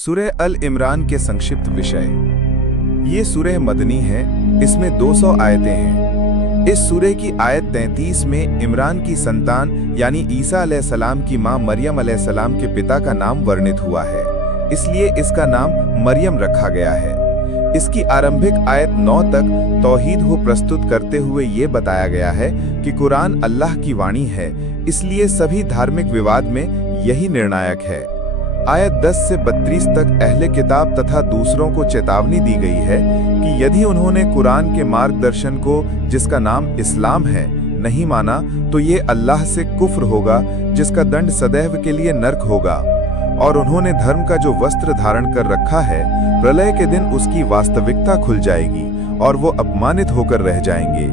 सूरह अल इमरान के संक्षिप्त विषय। ये सूरह मदनी है, इसमें 200 आयतें हैं। इस सूरह की आयत 33 में इमरान की संतान यानी ईसा अलैहिस्सलाम की मां मरियम अलैहिस्सलाम के पिता का नाम वर्णित हुआ है, इसलिए इसका नाम मरियम रखा गया है। इसकी आरंभिक आयत 9 तक तौहीद को प्रस्तुत करते हुए ये बताया गया है कि कुरान अल्लाह की वाणी है, इसलिए सभी धार्मिक विवाद में यही निर्णायक है। आयत 10 से 32 तक अहले किताब तथा दूसरों को चेतावनी दी गई है कि यदि उन्होंने कुरान के मार्गदर्शन को, जिसका नाम इस्लाम है, नहीं माना तो ये अल्लाह से कुफ्र होगा, जिसका दंड सदैव के लिए नर्क होगा। और उन्होंने धर्म का जो वस्त्र धारण कर रखा है, प्रलय के दिन उसकी वास्तविकता खुल जाएगी और वो अपमानित होकर रह जाएंगे।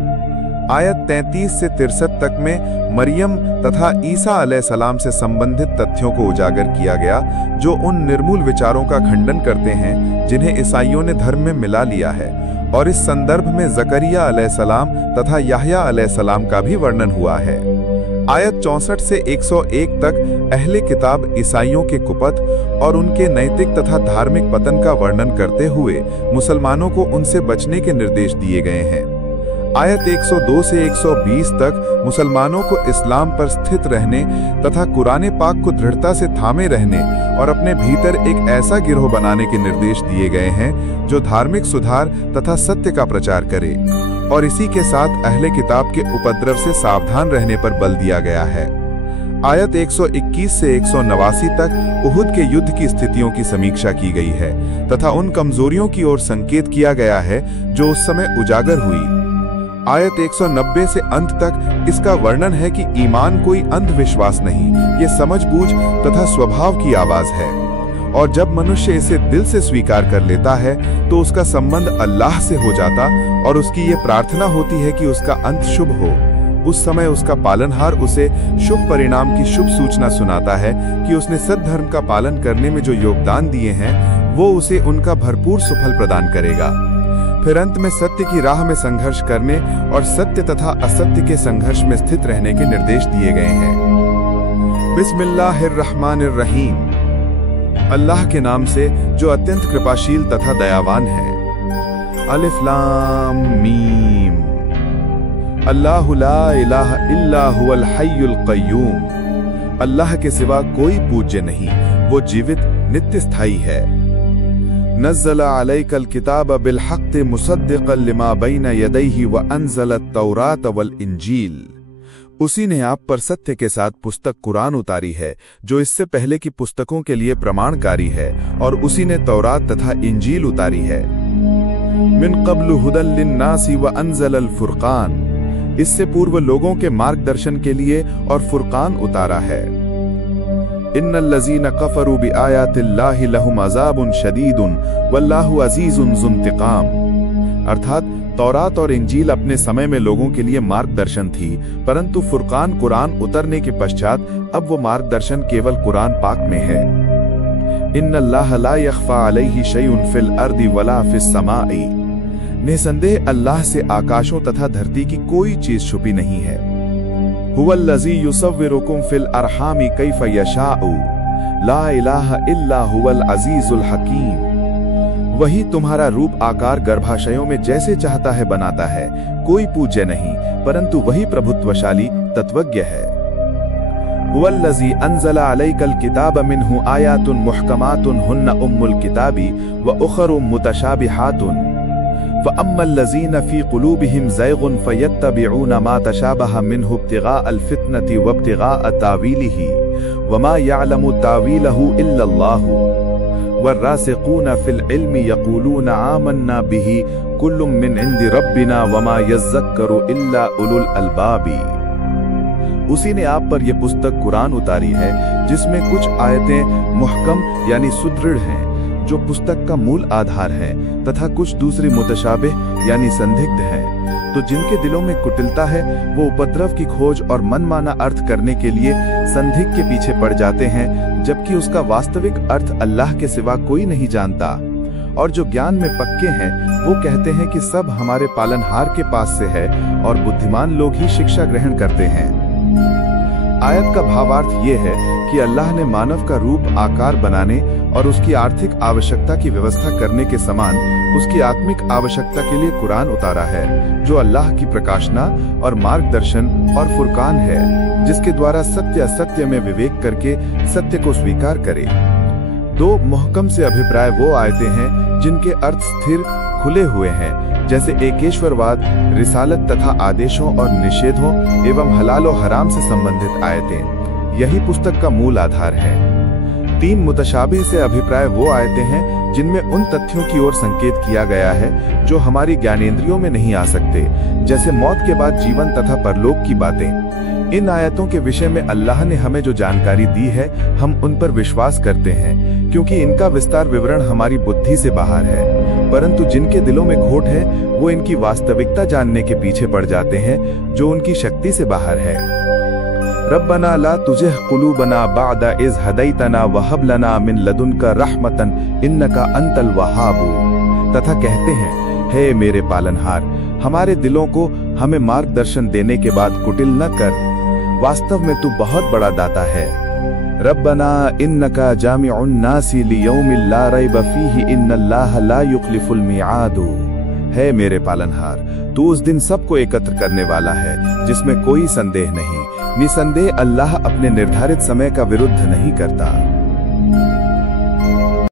आयत 33 से 63 तक में मरियम तथा ईसा अलैहिस्सलाम से संबंधित तथ्यों को उजागर किया गया, जो उन निर्मूल विचारों का खंडन करते हैं जिन्हें ईसाइयों ने धर्म में मिला लिया है। और इस संदर्भ में ज़करिया अलैहिस्सलाम तथा याह्या अलैहिस्सलाम का भी वर्णन हुआ है। आयत 64 से 101 तक अहले किताब ईसाइयों के कुपथ और उनके नैतिक तथा धार्मिक पतन का वर्णन करते हुए मुसलमानों को उनसे बचने के निर्देश दिए गए हैं। आयत 102 से 120 तक मुसलमानों को इस्लाम पर स्थित रहने तथा कुरान पाक को दृढ़ता से थामे रहने और अपने भीतर एक ऐसा गिरोह बनाने के निर्देश दिए गए हैं जो धार्मिक सुधार तथा सत्य का प्रचार करे। और इसी के साथ अहले किताब के उपद्रव से सावधान रहने पर बल दिया गया है। आयत 121 से 189 तक उहुद के युद्ध की स्थितियों की समीक्षा की गई है तथा उन कमजोरियों की ओर संकेत किया गया है जो उस समय उजागर हुई। आयत 190 से अंत तक इसका वर्णन है कि ईमान कोई अंधविश्वास नहीं, ये समझबूझ तथा स्वभाव की आवाज है, और जब मनुष्य इसे दिल से स्वीकार कर लेता है तो उसका संबंध अल्लाह से हो जाता और उसकी ये प्रार्थना होती है कि उसका अंत शुभ हो। उस समय उसका पालनहार उसे शुभ परिणाम की शुभ सूचना सुनाता है कि उसने सद्धर्म का पालन करने में जो योगदान दिए हैं वो उसे उनका भरपूर सुफल प्रदान करेगा। फिर अंत में सत्य की राह में संघर्ष करने और सत्य तथा असत्य के संघर्ष में स्थित रहने के निर्देश दिए गए हैं। बिस्मिल्लाहिर्रहमानिर्रहीम, अल्लाह के नाम से जो अत्यंत कृपाशील तथा दयावान है। अलिफ लाम मीम, अल्लाहु ला इलाहा इल्ला हुवल हय्युल क़य्यूम, अल्लाह के सिवा कोई पूज्य नहीं, वो जीवित नित्य स्थायी है। नज़्ज़ला अलैकल किताब बिल हक़्क़ि मुसद्दिक़न लिमा बैना यदैहि व अंज़लत तौरात वल इंजील, उसी ने आप पर सत्य के साथ पुस्तक कुरान उतारी है जो इससे पहले की पुस्तकों के लिए प्रमाणकारी है, और उसी ने तौरात तथा इंजील उतारी है। मिन क़ब्लु हुदल लिन्नासी व अंज़लल फुरक़ान, इससे पूर्व लोगों के मार्गदर्शन के लिए और फुरक़ान उतारा है। इन्नल लज़ीना कफ़रू बि आयातिल्लाहि लहुम अज़ाबुन शदीदुन वल्लाहु अज़ीज़ुन ज़ुन्तिक़ाम, अर्थात तौरात और इंजील अपने समय में लोगों के लिए मार्गदर्शन थी, परंतु फुरक़ान कुरान उतरने के पश्चात अब वो मार्गदर्शन केवल कुरान पाक में है। इन्नल्लाह ला यख़फ़ा अलैहि शैउन फ़िल अर्दि वला फ़िस समाई, निसंदेह अल्लाह से आकाशों तथा धरती की कोई चीज छुपी नहीं है। हुवल्लज़ी युसव्विरुकुम फ़िल अरहामि कैफ़ यशाउ, ला इलाहा इल्ला हुवल अज़ीज़ुल हकीम, वही तुम्हारा रूप आकार गर्भाशयों में जैसे चाहता है बनाता है, कोई पूज्य नहीं परंतु वही प्रभुत्वशाली तत्वज्ञ है। हुवल्लज़ी अंज़ला अलैकल किताब मिन्हु आयातुन मुहकमातुन हुन्ना उम्मुल किताबी व उख़रु मुतशाबिहातुन व अम्मल लज़ीना फ़ी क़ुलूबिहिम ज़ैग़ुन फ़यत्तबिऊना मा तशाबह मिन्हु इब्तिग़ाअल फ़ित्नति व इब्तिग़ाअ तावीलिही व मा यअलमु तावीलहु इल्लल्लाहु वर्रासिख़ूना फ़िल इल्मि यक़ूलूना आमन्ना बिही कुल्लुम मिन इंदि रब्बिना व मा यज़्ज़क्करु इल्ला उलुल अलबाबी, उसी ने आप पर यह पुस्तक कुरान उतारी है जिसमें कुछ आयतें मुहकम यानी सुदृढ़ हैं जो पुस्तक का मूल आधार है, तथा कुछ दूसरी मुतशाबिह यानी संदिग्ध हैं, तो जिनके दिलों में कुटिलता है वो उपद्रव की खोज और मनमाना अर्थ करने के लिए संदिग्ध के पीछे पड़ जाते हैं, जबकि उसका वास्तविक अर्थ अल्लाह के सिवा कोई नहीं जानता। और जो ज्ञान में पक्के हैं वो कहते हैं कि सब हमारे पालनहार के पास से है, और बुद्धिमान लोग ही शिक्षा ग्रहण करते हैं। आयत का भावार्थ ये है कि अल्लाह ने मानव का रूप आकार बनाने और उसकी आर्थिक आवश्यकता की व्यवस्था करने के समान उसकी आत्मिक आवश्यकता के लिए कुरान उतारा है, जो अल्लाह की प्रकाशना और मार्गदर्शन और फुरकान है, जिसके द्वारा सत्य असत्य में विवेक करके सत्य को स्वीकार करे। 2 मुहकम से अभिप्राय वो आयतें हैं जिनके अर्थ स्थिर खुले हुए हैं, जैसे एकेश्वरवाद, रिसालत तथा आदेशों और निषेधों एवं हलाल और हराम से संबंधित आयतें। यही पुस्तक का मूल आधार है। 3 मुतशाबिह से अभिप्राय वो आयतें हैं जिनमें उन तथ्यों की ओर संकेत किया गया है जो हमारी ज्ञानेंद्रियों में नहीं आ सकते, जैसे मौत के बाद जीवन तथा परलोक की बातें। इन आयतों के विषय में अल्लाह ने हमें जो जानकारी दी है, हम उन पर विश्वास करते हैं, क्योंकि इनका विस्तार विवरण हमारी बुद्धि से बाहर है। परंतु जिनके दिलों में खोट है, वो इनकी वास्तविकता जानने के पीछे पड़ जाते हैं, जो उनकी शक्ति से बाहर है। रब्बना ला तुज़िग़ क़ुलूबना बअदा इज़ हदैतना वहब लना मिन लदुनका रहमतन इन्नका अंतल वहाब। तथा कहते हैं, हे मेरे पालनहार, हमारे दिलों को हमें मार्गदर्शन देने के बाद कुटिल न कर, वास्तव में तू बहुत बड़ा दाता है। रब्बना इन्नका जामिउन नासी लियौमिन ला रैब फीहि इन्नल्लाह ला युख्लिफुल मिआद। है मेरे पालनहार, तू उस दिन सबको एकत्र करने वाला है जिसमें कोई संदेह नहीं। निसंदेह अल्लाह अपने निर्धारित समय का विरुद्ध नहीं करता।